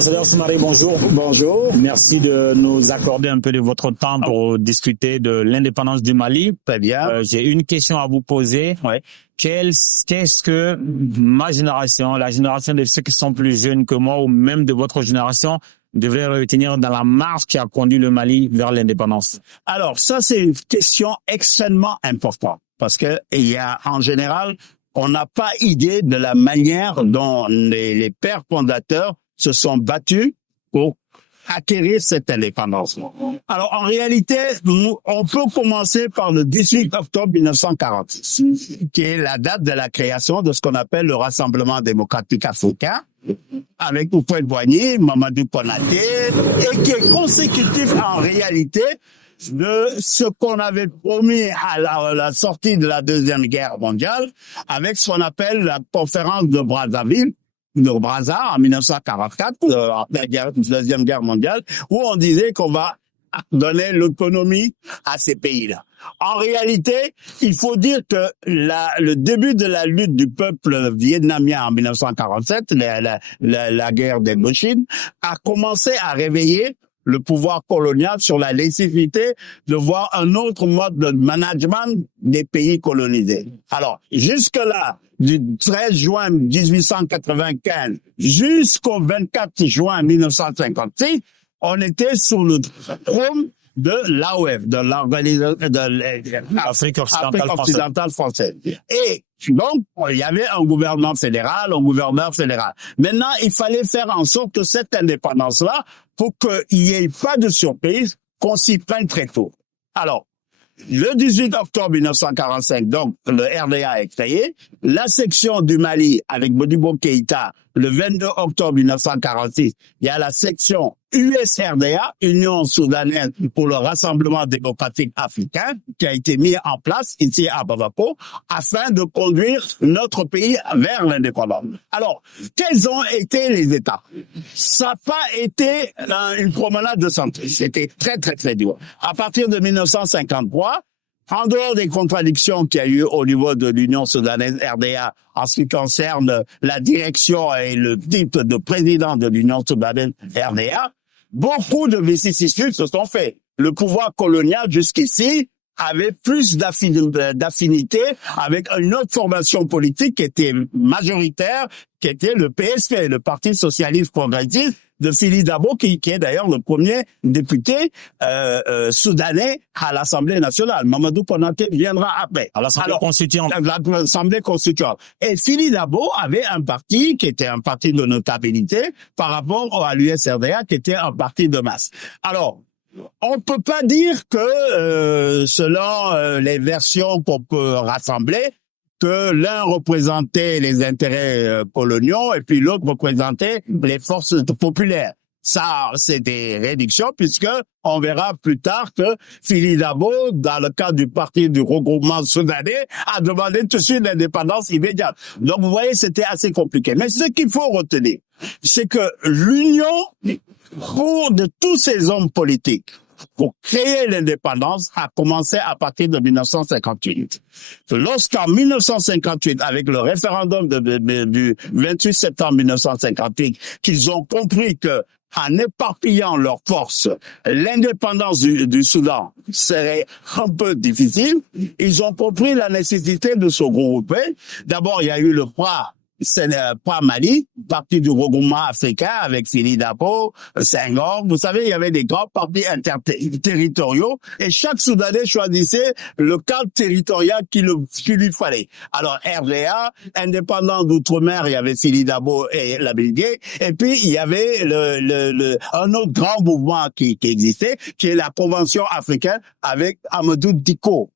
Ambassadeur Soumaré, bonjour. Bonjour. Merci de nous accorder un peu de votre temps pour discuter de l'indépendance du Mali. Très bien. J'ai une question à vous poser. Ouais. Qu'est-ce que ma génération, la génération de ceux qui sont plus jeunes que moi ou même de votre génération, devrait retenir dans la marche qui a conduit le Mali vers l'indépendance? Alors, ça, c'est une question extrêmement importante parce que il y a, en général, on n'a pas idée de la manière dont les pères fondateurs se sont battus pour acquérir cette indépendance. Alors, en réalité, on peut commencer par le 18 octobre 1946, qui est la date de la création de ce qu'on appelle le Rassemblement démocratique africain, avec Houphouët-Boigny, Mamadou Konaté, et qui est consécutif en réalité de ce qu'on avait promis à la sortie de la Deuxième Guerre mondiale, avec ce qu'on appelle la conférence de Brazzaville, de Brazza en 1944, la Deuxième Guerre mondiale, où on disait qu'on va donner l'autonomie à ces pays-là. En réalité, il faut dire que le début de la lutte du peuple vietnamien en 1947, la guerre d'Indochine, a commencé à réveiller le pouvoir colonial sur la nécessité de voir un autre mode de management des pays colonisés. Alors, jusque-là, du 13 juin 1895 jusqu'au 24 juin 1956, on était sous le trône de l'AOF, de l'Organisation de l'Afrique occidentale française. Et donc, il y avait un gouvernement fédéral, un gouverneur fédéral. Maintenant, il fallait faire en sorte que cette indépendance-là, pour qu'il n'y ait pas de surprise, qu'on s'y prenne très tôt. Alors, le 18 octobre 1945, donc, le RDA est créé. La section du Mali, avec Modibo Keïta, le 22 octobre 1946, il y a la section USRDA, Union soudanaise pour le Rassemblement démocratique africain, qui a été mis en place ici à Bamako, afin de conduire notre pays vers l'indépendance. Alors, quels ont été les états? Ça n'a pas été une promenade de santé. C'était très, très, très dur. À partir de 1953, en dehors des contradictions qu'il y a eu au niveau de l'Union soudanaise RDA en ce qui concerne la direction et le titre de président de l'Union soudanaise RDA, beaucoup de vicissitudes se sont faits. Le pouvoir colonial jusqu'ici avait plus d'affinité avec une autre formation politique qui était majoritaire, qui était le PSP, le Parti socialiste progressiste, de Fili Dabo, qui est d'ailleurs le premier député soudanais à l'Assemblée nationale. Mamadou Konaté viendra après. À l'Assemblée constituante. L'Assemblée constituante. Et Fili Dabo avait un parti qui était un parti de notabilité par rapport à l'USRDA qui était un parti de masse. Alors, on ne peut pas dire que, selon les versions qu'on peut rassembler, que l'un représentait les intérêts coloniaux et puis l'autre représentait les forces populaires. Ça, c'est des réductions puisque on verra plus tard que Fili Dabo, dans le cadre du parti du regroupement soudanais, a demandé tout de suite l'indépendance immédiate. Donc, vous voyez, c'était assez compliqué. Mais ce qu'il faut retenir, c'est que l'union de tous ces hommes politiques pour créer l'indépendance a commencé à partir de 1958. Lorsqu'en 1958, avec le référendum du 28 septembre 1958, qu'ils ont compris que en éparpillant leurs forces, l'indépendance du Soudan serait un peu difficile, ils ont compris la nécessité de se regrouper. D'abord, il y a eu le PRA Mali, parti du regroupement africain avec Fili Dabo, Senghor. Vous savez, il y avait des grands partis interterritoriaux et chaque Soudanais choisissait le cadre territorial qu'il lui fallait. Alors, RDA, indépendant d'outre-mer, il y avait Fili Dabo et la Belgique. Et puis, il y avait un autre grand mouvement qui existait, qui est la Convention africaine avec Amadou Dicko,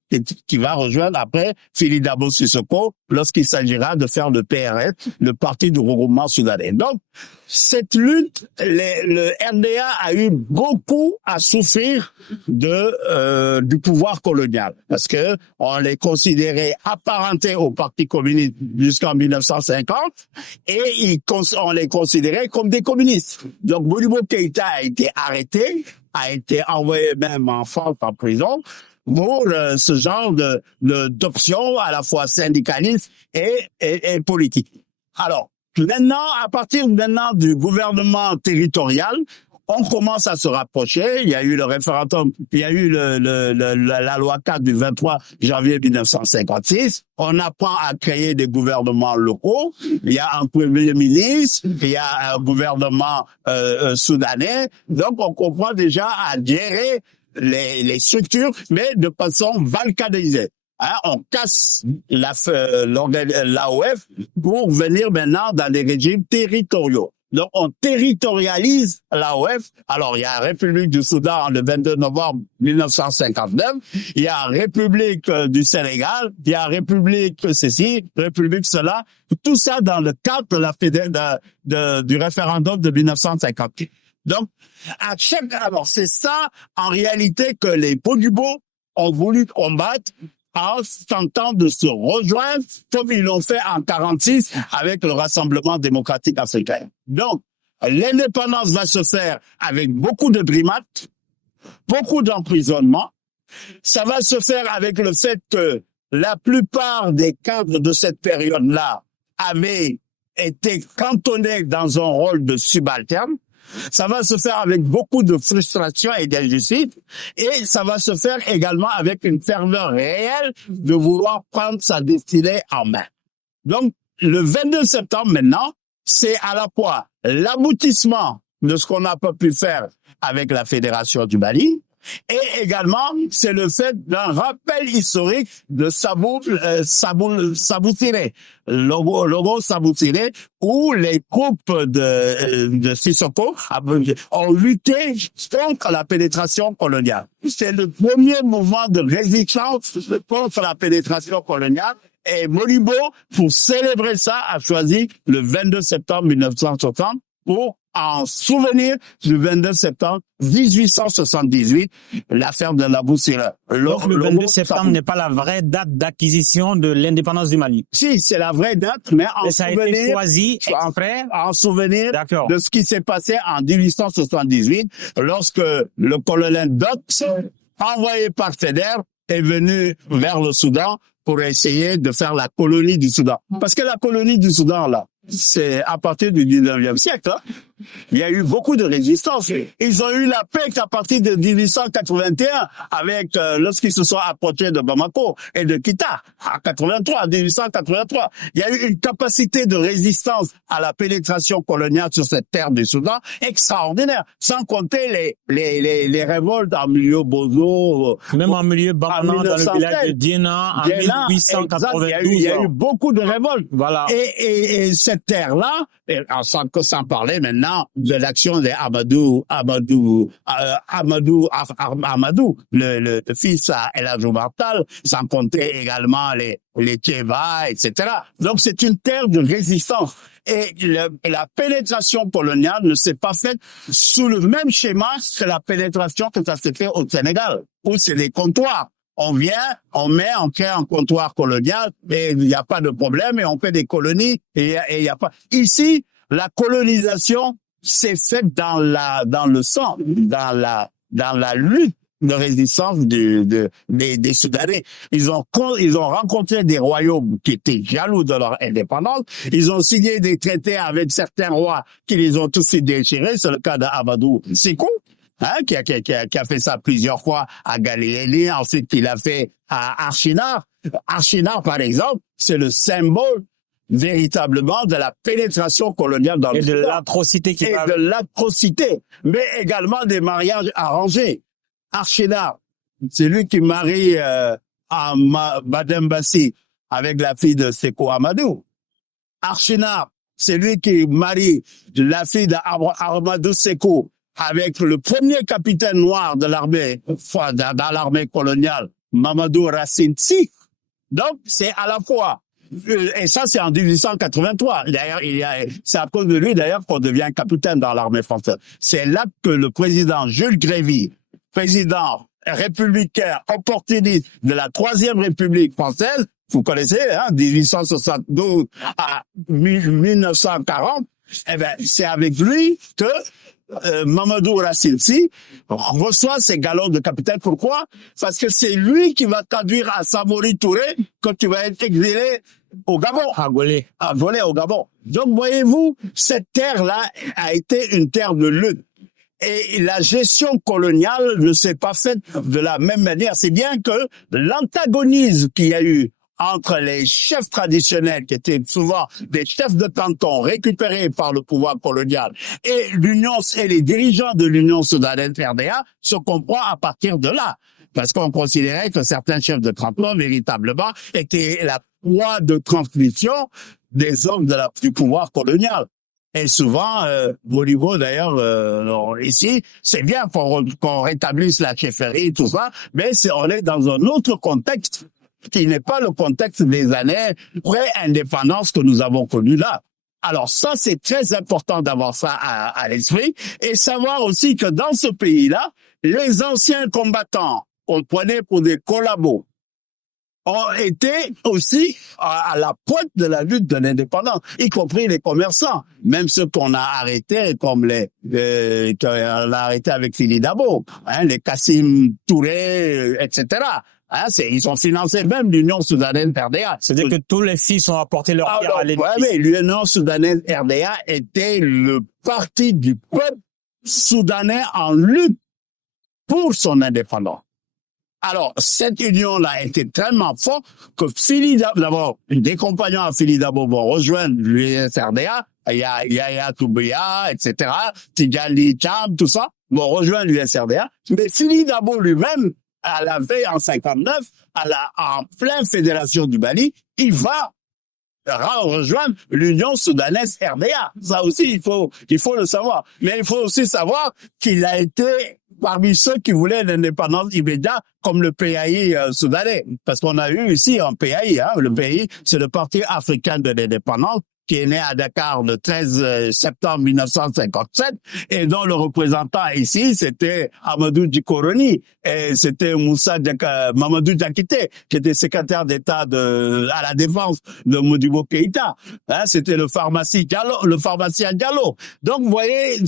qui va rejoindre après Fili Dabo Sissoko lorsqu'il s'agira de faire le PRS, le Parti du regroupement soudanais. Donc, cette lutte, le RDA a eu beaucoup à souffrir du pouvoir colonial parce que on les considérait apparentés au Parti communiste jusqu'en 1950 et on les considérait comme des communistes. Donc, Modibo Keïta a été arrêté, a été envoyé même en France en prison pour ce genre d'options à la fois syndicalistes et politiques. Alors, Maintenant, à partir maintenant du gouvernement territorial, on commence à se rapprocher. Il y a eu le référendum, il y a eu la loi 4 du 23 janvier 1956. On apprend à créer des gouvernements locaux. Il y a un premier ministre, il y a un gouvernement soudanais. Donc, on comprend déjà à gérer les structures, mais de façon balkanisée. Hein, on casse l'AOF pour venir maintenant dans des régimes territoriaux. Donc, on territorialise l'AOF. Alors, il y a la République du Soudan le 22 novembre 1959. Il y a la République du Sénégal. Il y a la République ceci, République cela. Tout ça dans le cadre du référendum de 1958. Donc, alors, c'est ça, en réalité, que les Bogibo ont voulu combattre en tentant de se rejoindre, comme ils l'ont fait en 46 avec le Rassemblement démocratique africain. Donc, l'indépendance va se faire avec beaucoup de brimades, beaucoup d'emprisonnement. Ça va se faire avec le fait que la plupart des cadres de cette période-là avaient été cantonnés dans un rôle de subalterne. Ça va se faire avec beaucoup de frustration et d'injustice, et ça va se faire également avec une ferveur réelle de vouloir prendre sa destinée en main. Donc, le 22 septembre maintenant, c'est à la fois l'aboutissement de ce qu'on n'a pas pu faire avec la Fédération du Mali, et également, c'est le fait d'un rappel historique de Saboutiré, logo Saboutiré, où les troupes de Sissoko ont lutté contre la pénétration coloniale. C'est le premier mouvement de résistance contre la pénétration coloniale. Et Modibo, pour célébrer ça, a choisi le 22 septembre 1960 pour en souvenir du 22 septembre 1878, l'affaire de l'Abou Sira. Donc le 22 septembre n'est pas la vraie date d'acquisition de l'indépendance du Mali. Si, c'est la vraie date, mais en ça souvenir, a été choisi exprès en souvenir de ce qui s'est passé en 1878, lorsque le colonel Dodds, envoyé par Feder, est venu vers le Soudan pour essayer de faire la colonie du Soudan. Parce que la colonie du Soudan, là, c'est à partir du 19e siècle. Hein. Il y a eu beaucoup de résistance. Ils ont eu la paix qu'à partir de 1881, avec lorsqu'ils se sont approchés de Bamako et de Kita, en 1883. Il y a eu une capacité de résistance à la pénétration coloniale sur cette terre du Soudan extraordinaire, sans compter les révoltes en milieu Bozo. Même en milieu Bamako, dans le village de Diena, en 1892. Il y a eu beaucoup de révoltes. Voilà. Et cette terre-là, sans parler maintenant de l'action de Amadou, le fils à El Hadj Omar Tall, sans compter également les Tcheva, etc. Donc c'est une terre de résistance. Et la pénétration coloniale ne s'est pas faite sous le même schéma que la pénétration que ça s'est fait au Sénégal, où c'est des comptoirs. On vient, on crée un comptoir colonial, mais il n'y a pas de problème, et on fait des colonies, et il y a pas. Ici, la colonisation s'est faite dans le sang, dans la lutte de résistance des Soudanais. Ils ont rencontré des royaumes qui étaient jaloux de leur indépendance. Ils ont signé des traités avec certains rois qui les ont tous déchirés. C'est le cas d'Amadou Sékou. Hein, qui a fait ça plusieurs fois à Galéélie, ensuite il a fait à Archinard. Archinard, par exemple, c'est le symbole véritablement de la pénétration coloniale dans le Soudan. Et de l'atrocité de l'atrocité, mais également des mariages arrangés. Archinard, c'est lui qui marie Madame Bassi avec la fille de Sékou Amadou. Archinard, c'est lui qui marie la fille d'Amadou Sékou avec le premier capitaine noir de l'armée, dans l'armée coloniale, Mamadou Racine Sy. Donc, c'est à la fois, et ça c'est en 1883. D'ailleurs, c'est à cause de lui d'ailleurs qu'on devient capitaine dans l'armée française. C'est là que le président Jules Grévy, président républicain opportuniste de la Troisième République française, vous connaissez, hein, 1872 à 1940, eh ben, c'est avec lui que Mamadou Racine Sy reçoit ses galons de capitaine. Pourquoi? Parce que c'est lui qui va traduire à Samori Touré quand tu vas être exilé au Gabon. À Golé. À voler au Gabon. Donc, voyez-vous, cette terre-là a été une terre de lutte. Et la gestion coloniale ne s'est pas faite de la même manière. C'est bien que l'antagonisme qu'il y a eu entre les chefs traditionnels, qui étaient souvent des chefs de canton récupérés par le pouvoir colonial, et les dirigeants de l'Union soudanaise RDA, se comprend à partir de là. Parce qu'on considérait que certains chefs de canton, véritablement, étaient la proie de transmission des hommes du pouvoir colonial. Et souvent, au niveau d'ailleurs, ici, c'est bien qu'on rétablisse la chefferie, tout ça, mais on est dans un autre contexte qui n'est pas le contexte des années pré-indépendance que nous avons connues là. Alors ça, c'est très important d'avoir ça à l'esprit et savoir aussi que dans ce pays-là, les anciens combattants qu'on prenait pour des collabos ont été aussi à la pointe de la lutte de l'indépendance, y compris les commerçants, même ceux qu'on a arrêtés, comme qu'on a arrêté avec Fili Dabo, les Kassim Touré, etc. Ils ont financé même l'Union soudanaise RDA. C'est-à-dire que tous les fils ont apporté leur pierre à l'édifice. Oui, l'Union soudanaise RDA était le parti du peuple soudanais en lutte pour son indépendance. Alors, cette union-là était tellement forte que d'abord, des compagnons à Fili Dabo vont rejoindre l'USRDA, Yaya Toubia, etc., Tidjali Cham, tout ça, vont rejoindre l'USRDA. Mais Fili Dabo lui-même, à la veille en 59, en pleine fédération du Mali, il va rejoindre l'Union soudanaise RDA. Ça aussi, il faut le savoir. Mais il faut aussi savoir qu'il a été parmi ceux qui voulaient l'indépendance immédiate, comme le PAI soudanais. Parce qu'on a eu ici un PAI, le PAI, c'est le Parti africain de l'indépendance, qui est né à Dakar le 13 septembre 1957 et dont le représentant ici, c'était Amadou Djikoroni et c'était Mamadou Diakité, qui était secrétaire d'État à la défense de Modibo Keïta. C'était le pharmacien Diallo. Donc, vous voyez,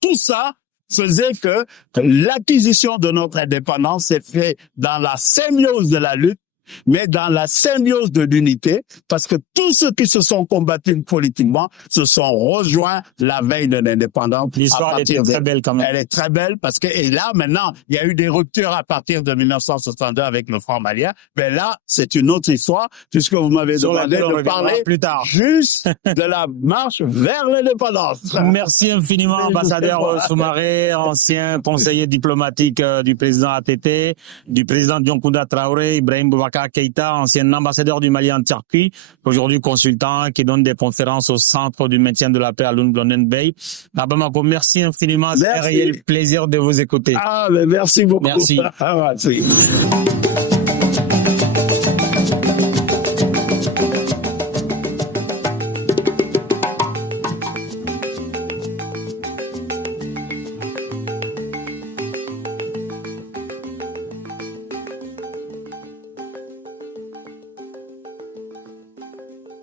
tout ça faisait que l'acquisition de notre indépendance s'est faite dans la symbiose de la lutte, mais dans la symbiose de l'unité, parce que tous ceux qui se sont combattus politiquement se sont rejoints la veille de l'indépendance. L'histoire était très belle quand même. Elle est très belle parce que, et là, maintenant, il y a eu des ruptures à partir de 1962 avec le franc malien, mais là, c'est une autre histoire, puisque vous m'avez demandé de parler plus tard. Juste de la marche vers l'indépendance. Merci infiniment, ambassadeur Soumaré, ancien conseiller diplomatique du président ATT, du président Dioncounda Traoré, Ibrahim Boubacar Keïta, ancien ambassadeur du Mali en Turquie, aujourd'hui consultant qui donne des conférences au Centre du maintien de la paix à Lund Bay. À Bamako, merci infiniment. C'est un réel plaisir de vous écouter. Mais merci beaucoup. Merci. Merci.